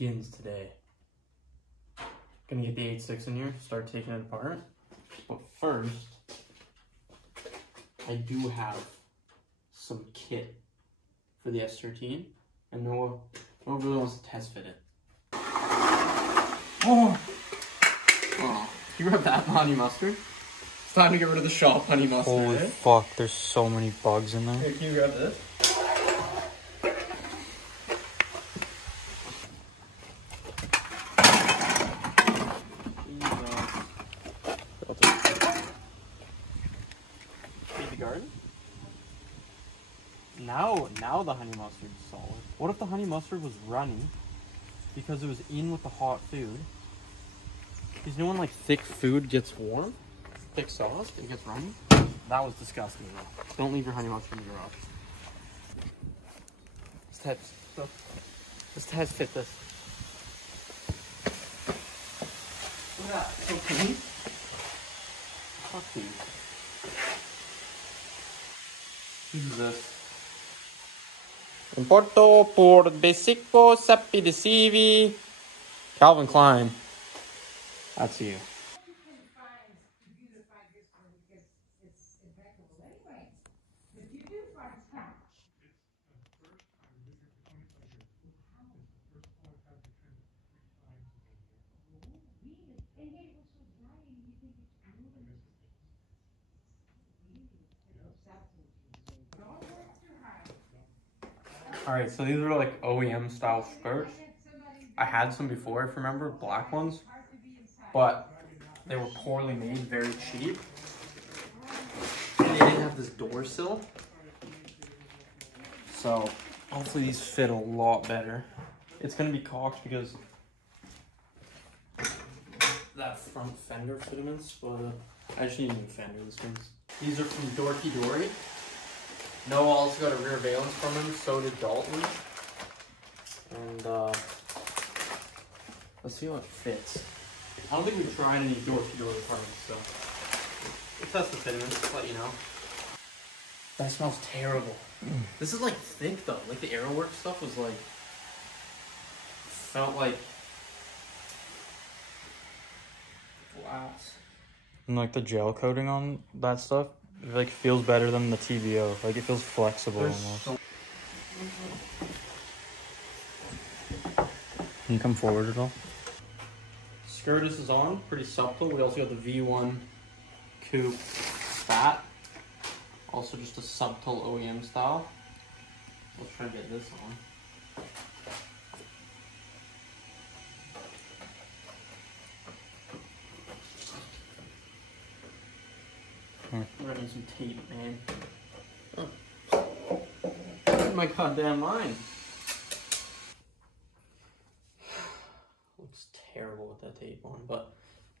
begins today. Gonna get the AE86 in here, start taking it apart. But first, I do have some kit for the S13, and Noah really wants to test fit it. Oh! You grab that honey mustard? It's time to get rid of the shop honey mustard. Holy fuck, there's so many bugs in there. Here, can you grab this? Feed the garden? Now the honey mustard is solid. What if the honey mustard was runny because it was in with the hot food? Because you know when like thick food gets warm, thick sauce, it gets runny? That was disgusting though. Don't leave your honey mustard in the garage. Let's test fit this. Look at that, so clean. Fuck these. Who's this? Importo por basico sapidicivi. Calvin Klein. That's you. Alright, so these are like OEM style skirts. I had some before, if you remember, black ones. But they were poorly made, very cheap. And they didn't have this door sill. So hopefully these fit a lot better. It's gonna be cocked because that front fender fittments, but I just need a new fender, this one's. These are from Dorky Dory. Noah also got a rear valence from him, so did Dalton. And let's see how it fits. I don't think we've tried any Dorky Dory parts, so we'll test the fittments, let you know. That smells terrible. This is like thick though, like the Aeroworks stuff was like, felt like glass. And like the gel coating on that stuff, it like feels better than the TBO. Like it feels flexible almost. Can you come forward at all? Skirtus is on, pretty subtle. We also got the V1 Coupe Fat. Also just a subtle OEM style. Let's try to get this on. I'm running some tape, man. Oh. Where's my goddamn line? Looks terrible with that tape on, but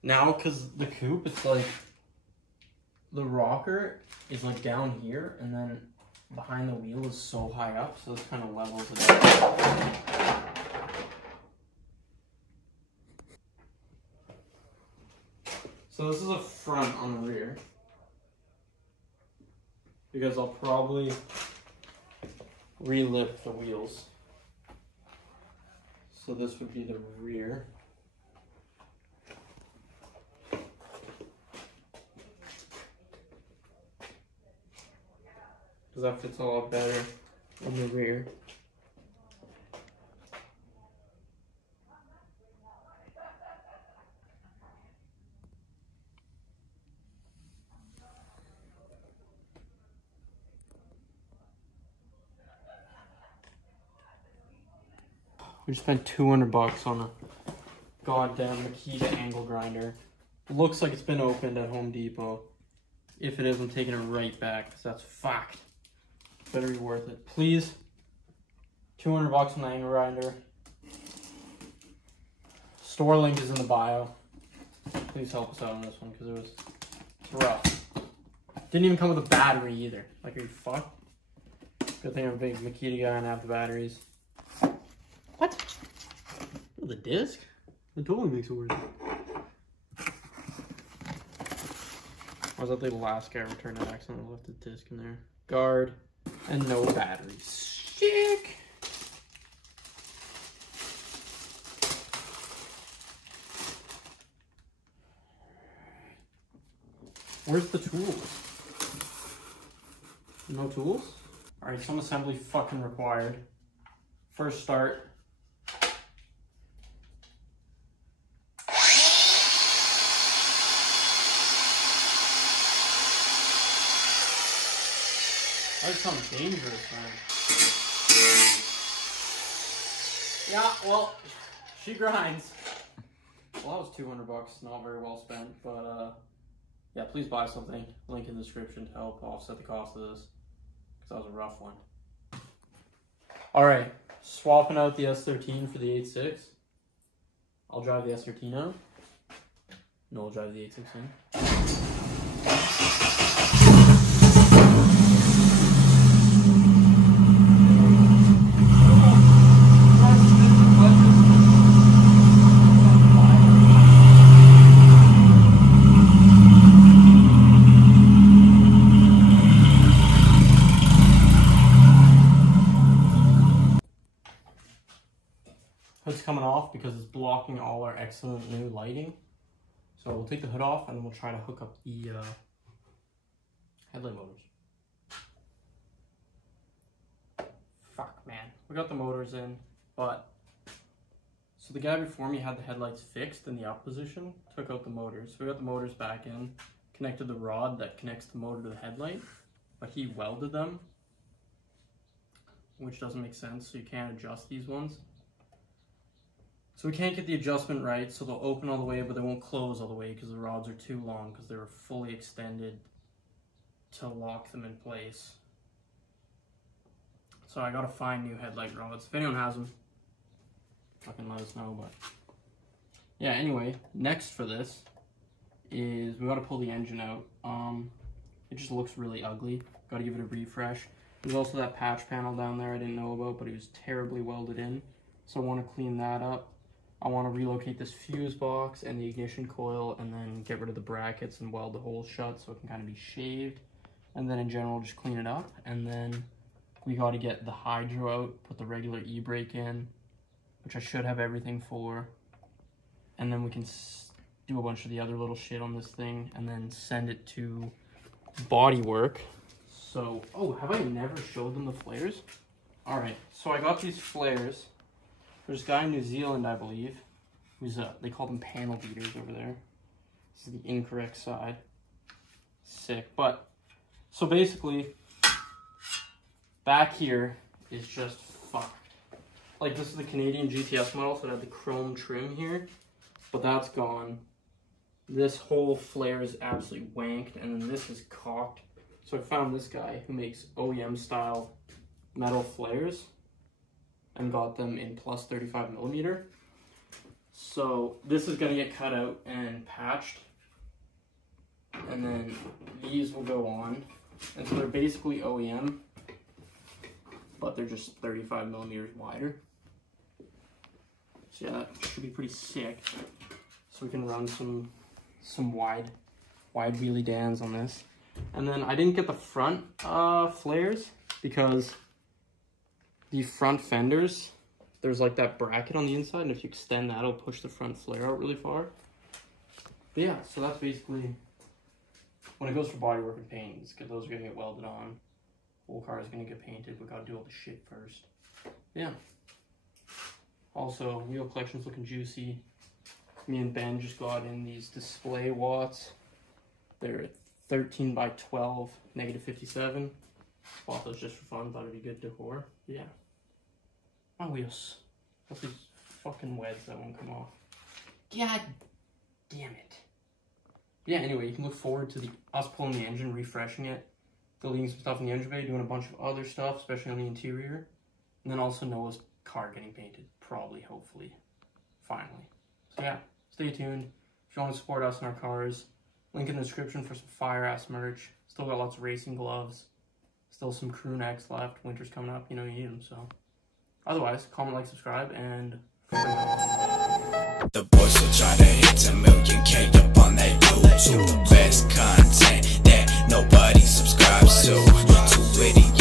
now because the coupe, it's like the rocker is like down here, and then behind the wheel is so high up, so this kind of levels it out. So this is a front on the rear, because I'll probably re-lip the wheels. So this would be the rear. Because that fits a lot better on the rear. We just spent $200 on a goddamn Makita angle grinder. Looks like it's been opened at Home Depot. If it is, I'm taking it right back because that's fucked. Better be worth it. Please, $200 on the angle grinder. Store link is in the bio. Please help us out on this one because it's rough. Didn't even come with a battery either. Like, are you fucked? Good thing I'm a big Makita guy and have the batteries. What? Oh, the disc? It totally makes it worse. I was at the last guy returned an accident, left the disc in there. Guard and no batteries. Sick. Where's the tools? No tools? Alright, some assembly fucking required. First start. That sounds dangerous, man. Yeah, well, she grinds. Well, that was 200 bucks, not very well spent, but yeah, please buy something. Link in the description to help offset the cost of this, because that was a rough one. Alright, swapping out the S13 for the 8.6. I'll drive the S13 out. No, I'll drive the 8.6 in. Hood's coming off because it's blocking all our excellent new lighting. So we'll take the hood off and then we'll try to hook up the headlight motors. Fuck, man. We got the motors in, but... So the guy before me had the headlights fixed in the up position, took out the motors. So we got the motors back in, connected the rod that connects the motor to the headlight, but he welded them, which doesn't make sense, so you can't adjust these ones. So we can't get the adjustment right, so they'll open all the way, but they won't close all the way because the rods are too long because they were fully extended to lock them in place. So I gotta find new headlight rods. If anyone has them, fucking let us know, but... Yeah, anyway, next for this is we gotta pull the engine out. It just looks really ugly. Gotta give it a refresh. There's also that patch panel down there I didn't know about, but it was terribly welded in. So I wanna clean that up. I want to relocate this fuse box and the ignition coil and then get rid of the brackets and weld the holes shut so it can kind of be shaved. And then in general, just clean it up. And then we got to get the hydro out, put the regular e-brake in, which I should have everything for. And then we can do a bunch of the other little shit on this thing and then send it to bodywork. So, oh, have I never showed them the flares? All right, so I got these flares. There's a guy in New Zealand, I believe, who's, they call them panel beaters over there. This is the incorrect side. Sick, but, so basically, back here is just fucked. Like, this is the Canadian GTS model, so it had the chrome trim here, but that's gone. This whole flare is absolutely wanked, and then this is cocked. So I found this guy who makes OEM-style metal flares, and got them in plus 35mm. So this is gonna get cut out and patched, and then these will go on. And so they're basically OEM, but they're just 35mm wider. So yeah, that should be pretty sick. So we can run some wide wheelie dans on this. And then I didn't get the front flares because the front fenders, there's like that bracket on the inside, and if you extend that, it'll push the front flare out really far. But yeah, so that's basically, when it goes for bodywork and paint, those are gonna get welded on. Whole car is gonna get painted, we gotta do all the shit first. Yeah. Also, wheel collection's looking juicy. Me and Ben just got in these display watts. They're 13 by 12, -57. Bought those just for fun, thought it'd be good decor. Yeah. My wheels. Got these fucking weds that won't come off. God damn it. Yeah, anyway, you can look forward to us pulling the engine, refreshing it, deleting some stuff in the engine bay, doing a bunch of other stuff, especially on the interior. And then also Noah's car getting painted. Probably, hopefully. Finally. So yeah, stay tuned. If you want to support us in our cars, link in the description for some fire-ass merch. Still got lots of racing gloves. Still some crew necks left. Winter's coming up, you know you need them, so. Otherwise, comment, like, subscribe, and... The boys will try to hit a million K up on that YouTube. The best content that nobody subscribes to. Too witty.